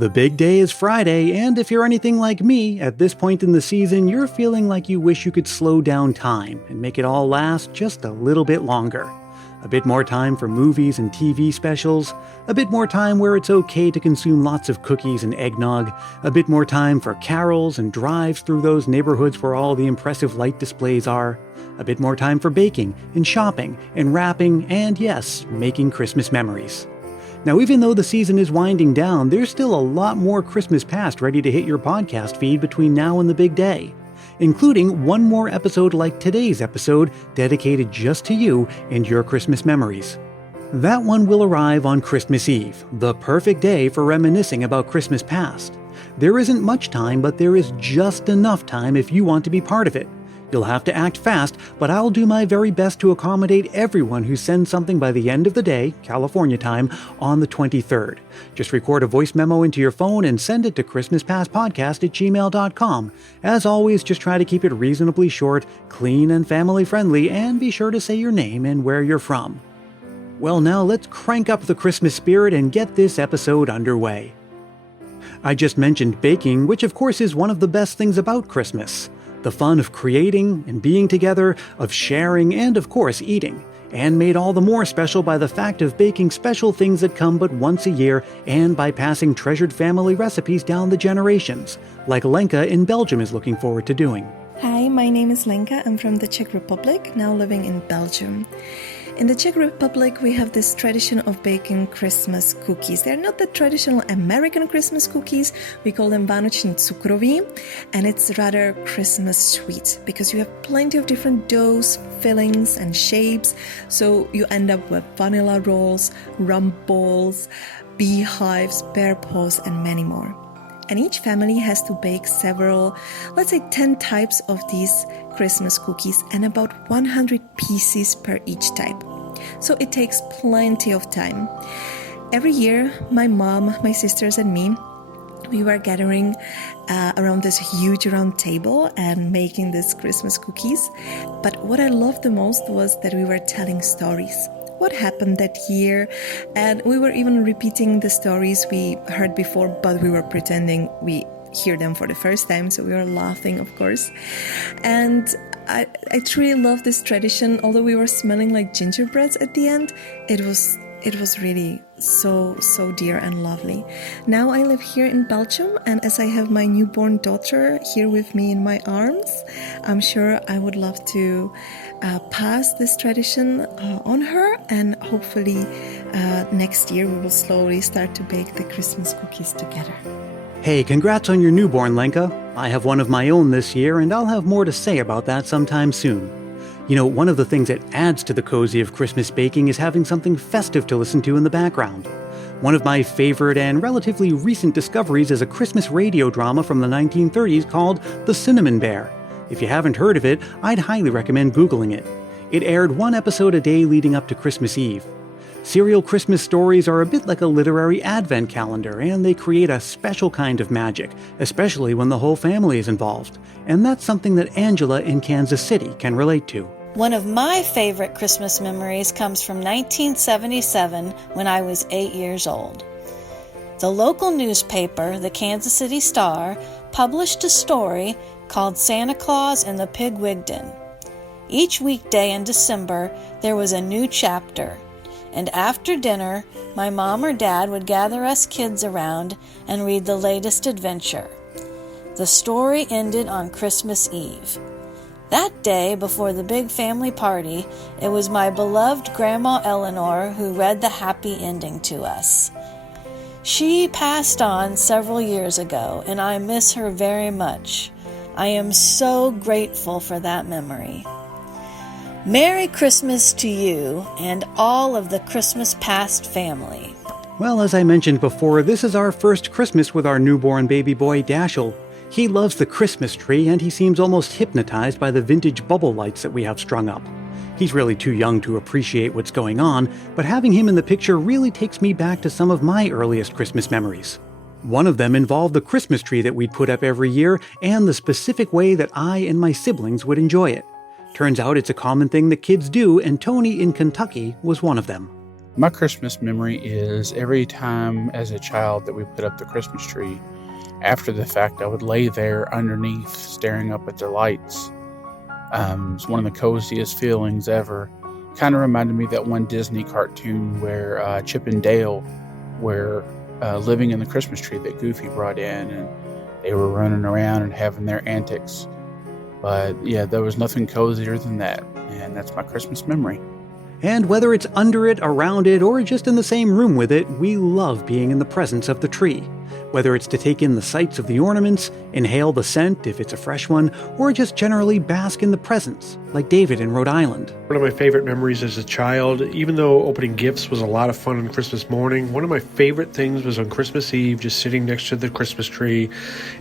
The big day is Friday, and if you're anything like me, at this point in the season, you're feeling like you wish you could slow down time and make it all last just a little bit longer. A bit more time for movies and TV specials, a bit more time where it's okay to consume lots of cookies and eggnog, a bit more time for carols and drives through those neighborhoods where all the impressive light displays are, a bit more time for baking and shopping and wrapping and, yes, making Christmas memories. Now, even though the season is winding down, there's still a lot more Christmas past ready to hit your podcast feed between now and the big day, including one more episode like today's episode dedicated just to you and your Christmas memories. That one will arrive on Christmas Eve, the perfect day for reminiscing about Christmas past. There isn't much time, but there is just enough time if you want to be part of it. You'll have to act fast, but I'll do my very best to accommodate everyone who sends something by the end of the day, California time, on the 23rd. Just record a voice memo into your phone and send it to christmaspastpodcast@gmail.com. As always, just try to keep it reasonably short, clean and family friendly, and be sure to say your name and where you're from. Well, now let's crank up the Christmas spirit and get this episode underway. I just mentioned baking, which of course is one of the best things about Christmas. The fun of creating and being together, of sharing, and of course eating, and made all the more special by the fact of baking special things that come but once a year and by passing treasured family recipes down the generations, like Lenka in Belgium is looking forward to doing. Hi, my name is Lenka. I'm from the Czech Republic, now living in Belgium. In the Czech Republic, we have this tradition of baking Christmas cookies. They're not the traditional American Christmas cookies. We call them Vánoční cukroví, and it's rather Christmas sweet because you have plenty of different doughs, fillings, and shapes. So you end up with vanilla rolls, rum balls, beehives, bear paws, and many more. And each family has to bake several, let's say 10 types of these Christmas cookies and about 100 pieces per each type. So it takes plenty of time. Every year, my mom, my sisters and me, we were gathering around this huge round table and making these Christmas cookies. But what I loved the most was that we were telling stories. What happened that year, and we were even repeating the stories we heard before, but we were pretending we hear them for the first time, so we were laughing, of course. And I truly love this tradition. Although we were smelling like gingerbreads at the end, it was really so dear and lovely. Now I live here in Belgium, and as I have my newborn daughter here with me in my arms, I'm sure I would love to pass this tradition on her, and hopefully next year we will slowly start to bake the Christmas cookies together. Hey, congrats on your newborn, Lenka. I have one of my own this year, and I'll have more to say about that sometime soon. You know, one of the things that adds to the cozy of Christmas baking is having something festive to listen to in the background. One of my favorite and relatively recent discoveries is a Christmas radio drama from the 1930s called The Cinnamon Bear. If you haven't heard of it, I'd highly recommend Googling it. It aired one episode a day leading up to Christmas Eve. Serial Christmas stories are a bit like a literary advent calendar, and they create a special kind of magic, especially when the whole family is involved. And that's something that Angela in Kansas City can relate to. One of my favorite Christmas memories comes from 1977 when I was 8 years old. The local newspaper, the Kansas City Star, published a story called Santa Claus and the Pig Wigton. Each weekday in December, there was a new chapter. And after dinner, my mom or dad would gather us kids around and read the latest adventure. The story ended on Christmas Eve. That day, before the big family party, it was my beloved Grandma Eleanor who read the happy ending to us. She passed on several years ago, and I miss her very much. I am so grateful for that memory. Merry Christmas to you and all of the Christmas Past family. Well, as I mentioned before, this is our first Christmas with our newborn baby boy, Dashiell. He loves the Christmas tree, and he seems almost hypnotized by the vintage bubble lights that we have strung up. He's really too young to appreciate what's going on, but having him in the picture really takes me back to some of my earliest Christmas memories. One of them involved the Christmas tree that we'd put up every year and the specific way that I and my siblings would enjoy it. Turns out it's a common thing that kids do, and Tony in Kentucky was one of them. My Christmas memory is every time as a child that we put up the Christmas tree. After the fact, I would lay there underneath, staring up at the lights. It's one of the coziest feelings ever. Kind of reminded me of that one Disney cartoon where Chip and Dale were living in the Christmas tree that Goofy brought in, and they were running around and having their antics. But yeah, there was nothing cozier than that, and that's my Christmas memory. And whether it's under it, around it, or just in the same room with it, we love being in the presence of the tree. Whether it's to take in the sights of the ornaments, inhale the scent if it's a fresh one, or just generally bask in the presence, like David in Rhode Island. One of my favorite memories as a child, even though opening gifts was a lot of fun on Christmas morning, one of my favorite things was on Christmas Eve, just sitting next to the Christmas tree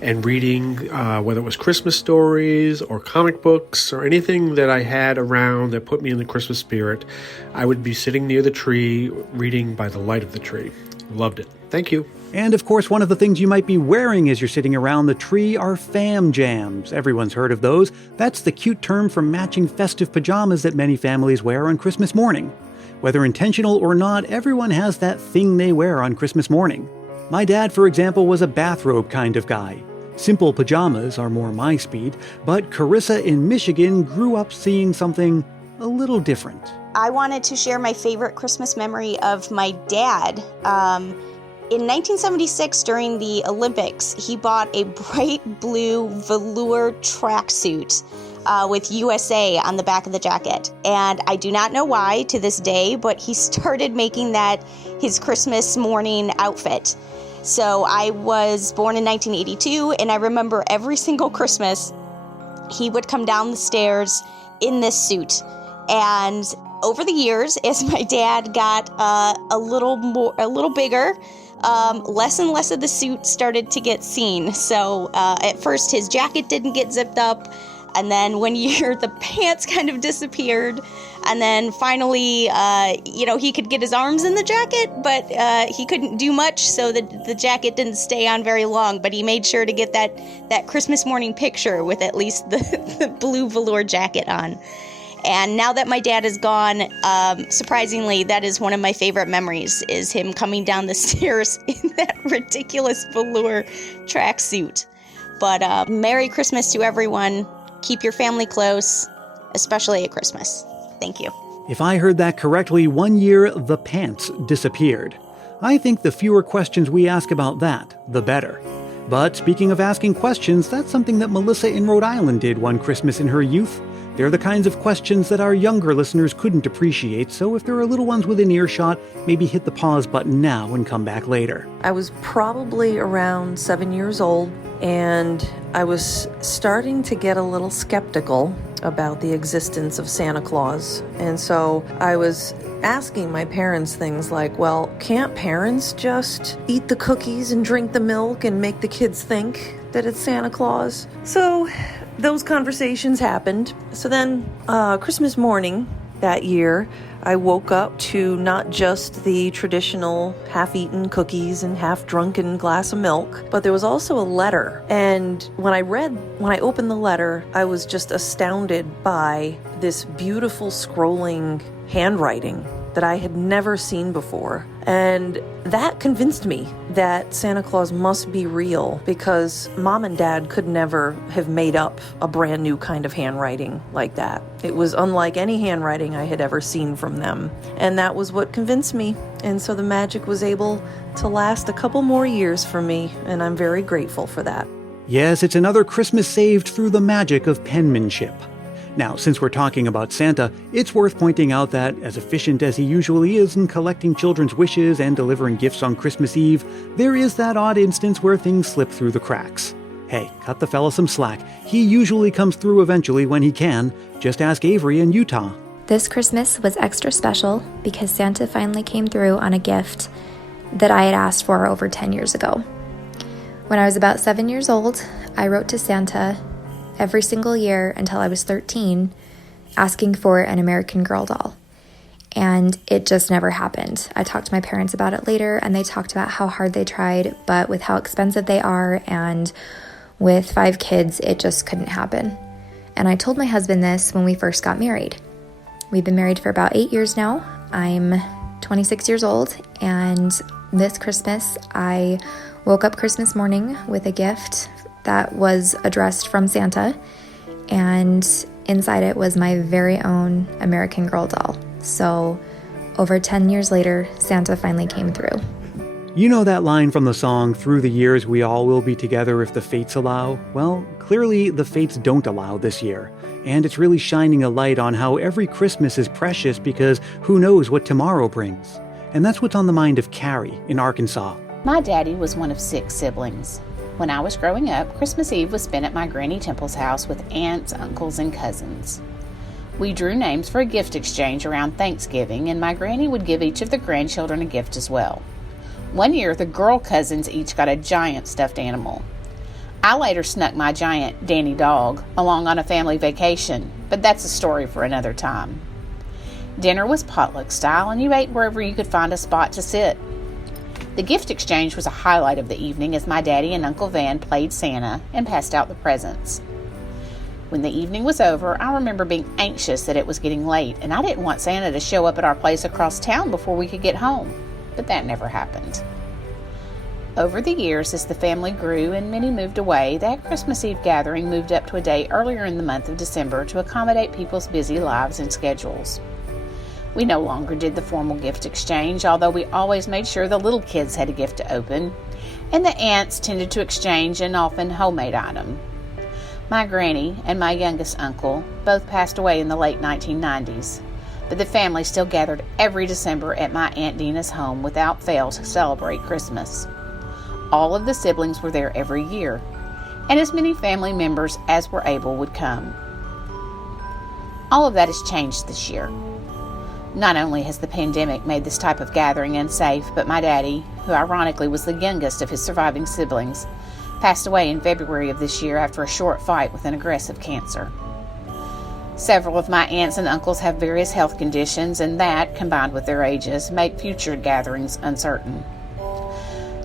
and reading, whether it was Christmas stories or comic books or anything that I had around that put me in the Christmas spirit. I would be sitting near the tree, reading by the light of the tree. Loved it. Thank you. And of course, one of the things you might be wearing as you're sitting around the tree are fam jams. Everyone's heard of those. That's the cute term for matching festive pajamas that many families wear on Christmas morning. Whether intentional or not, everyone has that thing they wear on Christmas morning. My dad, for example, was a bathrobe kind of guy. Simple pajamas are more my speed, but Carissa in Michigan grew up seeing something a little different. I wanted to share my favorite Christmas memory of my dad. In 1976, during the Olympics, he bought a bright blue velour tracksuit with USA on the back of the jacket. And I do not know why to this day, but he started making that his Christmas morning outfit. So I was born in 1982, and I remember every single Christmas, he would come down the stairs in this suit. And over the years, as my dad got a little bigger, less and less of the suit started to get seen. So at first his jacket didn't get zipped up, and then one year the pants kind of disappeared, and then finally, he could get his arms in the jacket, but he couldn't do much, so the jacket didn't stay on very long. But he made sure to get that Christmas morning picture with at least the blue velour jacket on. And now that my dad is gone, surprisingly, that is one of my favorite memories, is him coming down the stairs in that ridiculous velour tracksuit. But Merry Christmas to everyone. Keep your family close, especially at Christmas. Thank you. If I heard that correctly, one year the pants disappeared. I think the fewer questions we ask about that, the better. But speaking of asking questions, that's something that Melissa in Rhode Island did one Christmas in her youth. They're the kinds of questions that our younger listeners couldn't appreciate, so if there are little ones within earshot, maybe hit the pause button now and come back later. I was probably around 7 years old, and I was starting to get a little skeptical about the existence of Santa Claus. And so I was asking my parents things like, well, can't parents just eat the cookies and drink the milk and make the kids think that it's Santa Claus? So those conversations happened. So then Christmas morning that year, I woke up to not just the traditional half-eaten cookies and half-drunken glass of milk, but there was also a letter. And when I opened the letter, I was just astounded by this beautiful scrolling handwriting that I had never seen before. And that convinced me that Santa Claus must be real, because Mom and Dad could never have made up a brand new kind of handwriting like that. It was unlike any handwriting I had ever seen from them. And that was what convinced me. And so the magic was able to last a couple more years for me, and I'm very grateful for that. Yes, it's another Christmas saved through the magic of penmanship. Now, since we're talking about Santa, it's worth pointing out that, as efficient as he usually is in collecting children's wishes and delivering gifts on Christmas Eve, there is that odd instance where things slip through the cracks. Hey, cut the fella some slack. He usually comes through eventually when he can. Just ask Avery in Utah. This Christmas was extra special because Santa finally came through on a gift that I had asked for over 10 years ago. When I was about 7 years old, I wrote to Santa every single year until I was 13, asking for an American Girl doll. And it just never happened. I talked to my parents about it later, and they talked about how hard they tried, but with how expensive they are, and with 5 kids, it just couldn't happen. And I told my husband this when we first got married. We've been married for about 8 years now. I'm 26 years old, and this Christmas I woke up Christmas morning with a gift that was addressed from Santa, and inside it was my very own American Girl doll. So over 10 years later, Santa finally came through. You know that line from the song, "Through the years we all will be together if the fates allow"? Well, clearly the fates don't allow this year. And it's really shining a light on how every Christmas is precious because who knows what tomorrow brings. And that's what's on the mind of Carrie in Arkansas. My daddy was one of 6 siblings. When I was growing up, Christmas Eve was spent at my Granny Temple's house with aunts, uncles, and cousins. We drew names for a gift exchange around Thanksgiving, and my granny would give each of the grandchildren a gift as well. One year, the girl cousins each got a giant stuffed animal. I later snuck my giant Danny dog along on a family vacation, but that's a story for another time. Dinner was potluck style, and you ate wherever you could find a spot to sit. The gift exchange was a highlight of the evening as my daddy and Uncle Van played Santa and passed out the presents. When the evening was over, I remember being anxious that it was getting late, and I didn't want Santa to show up at our place across town before we could get home, but that never happened. Over the years, as the family grew and many moved away, that Christmas Eve gathering moved up to a day earlier in the month of December to accommodate people's busy lives and schedules. We no longer did the formal gift exchange, although we always made sure the little kids had a gift to open, and the aunts tended to exchange an often homemade item. My granny and my youngest uncle both passed away in the late 1990s, but the family still gathered every December at my Aunt Dina's home without fail to celebrate Christmas. All of the siblings were there every year, and as many family members as were able would come. All of that has changed this year. Not only has the pandemic made this type of gathering unsafe, but my daddy, who ironically was the youngest of his surviving siblings, passed away in February of this year after a short fight with an aggressive cancer. Several of my aunts and uncles have various health conditions, and that, combined with their ages, make future gatherings uncertain.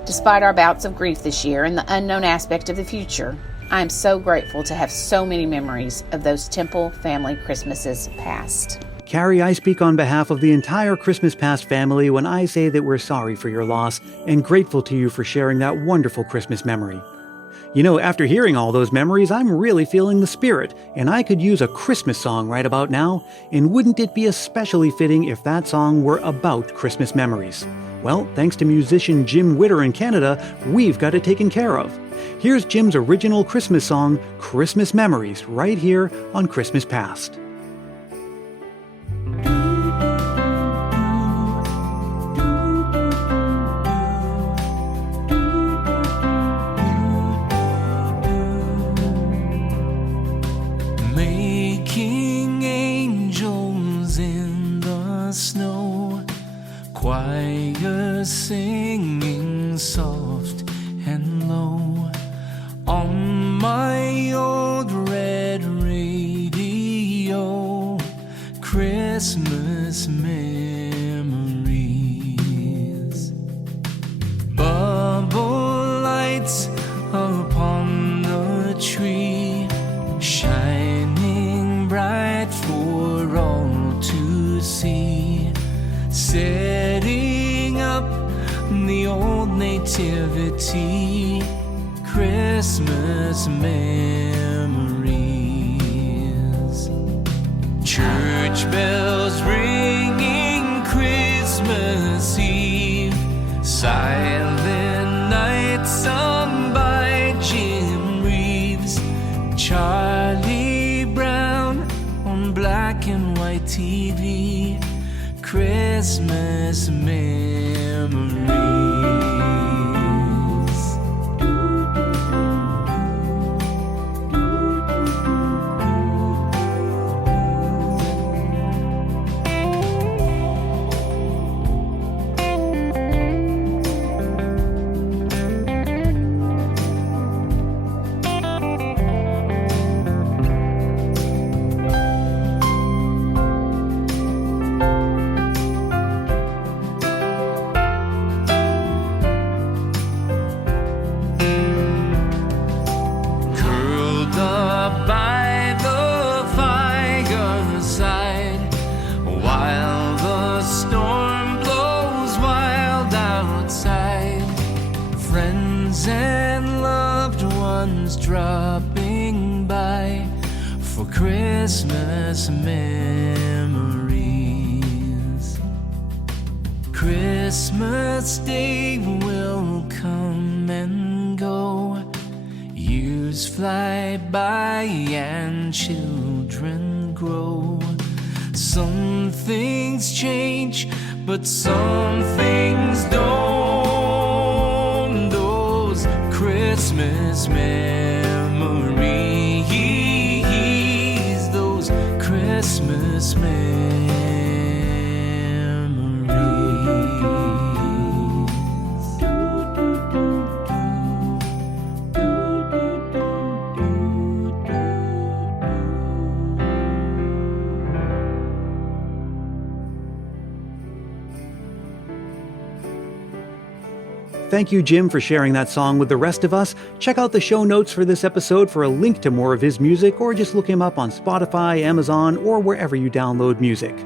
Despite our bouts of grief this year and the unknown aspect of the future, I am so grateful to have so many memories of those Temple family Christmases past. Carrie, I speak on behalf of the entire Christmas Past family when I say that we're sorry for your loss and grateful to you for sharing that wonderful Christmas memory. You know, after hearing all those memories, I'm really feeling the spirit, and I could use a Christmas song right about now, and wouldn't it be especially fitting if that song were about Christmas memories? Well, thanks to musician Jim Witter in Canada, we've got it taken care of. Here's Jim's original Christmas song, Christmas Memories, right here on Christmas Past. Making angels in the snow, choir singing soft and low on my old red radio. Christmas memories, bubble lights upon the tree, shining bright for all to see, setting up the old nativity. Christmas memories, church bells ringing Christmas Eve, silent night sung by Jim Reeves, Charlie Brown on black and white TV. Christmas memories. friends and loved ones dropping by for Christmas memories. Christmas Day will come and go, years fly by and children grow. Some things change, but some things don't. Those Christmas memories, those Christmas memories. Thank you, Jim, for sharing that song with the rest of us. Check out the show notes for this episode for a link to more of his music, or just look him up on Spotify, Amazon, or wherever you download music.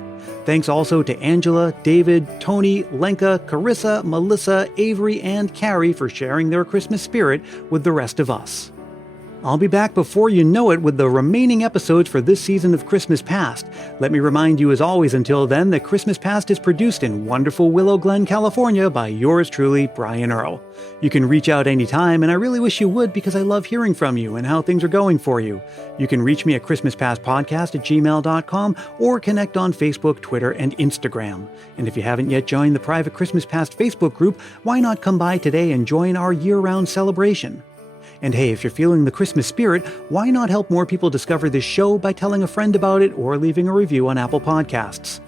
Thanks also to Angela, David, Tony, Lenka, Carissa, Melissa, Avery, and Carrie for sharing their Christmas spirit with the rest of us. I'll be back before you know it with the remaining episodes for this season of Christmas Past. Let me remind you as always until then that Christmas Past is produced in wonderful Willow Glen, California by yours truly, Brian Earl. You can reach out anytime, and I really wish you would because I love hearing from you and how things are going for you. You can reach me at christmaspastpodcast@gmail.com or connect on Facebook, Twitter, and Instagram. And if you haven't yet joined the private Christmas Past Facebook group, why not come by today and join our year-round celebration? And hey, if you're feeling the Christmas spirit, why not help more people discover this show by telling a friend about it or leaving a review on Apple Podcasts?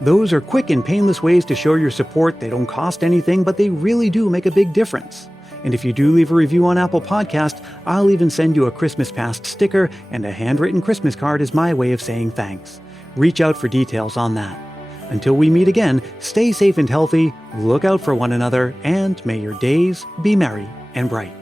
Those are quick and painless ways to show your support. They don't cost anything, but they really do make a big difference. And if you do leave a review on Apple Podcasts, I'll even send you a Christmas Past sticker, and a handwritten Christmas card is my way of saying thanks. Reach out for details on that. Until we meet again, stay safe and healthy, look out for one another, and may your days be merry and bright.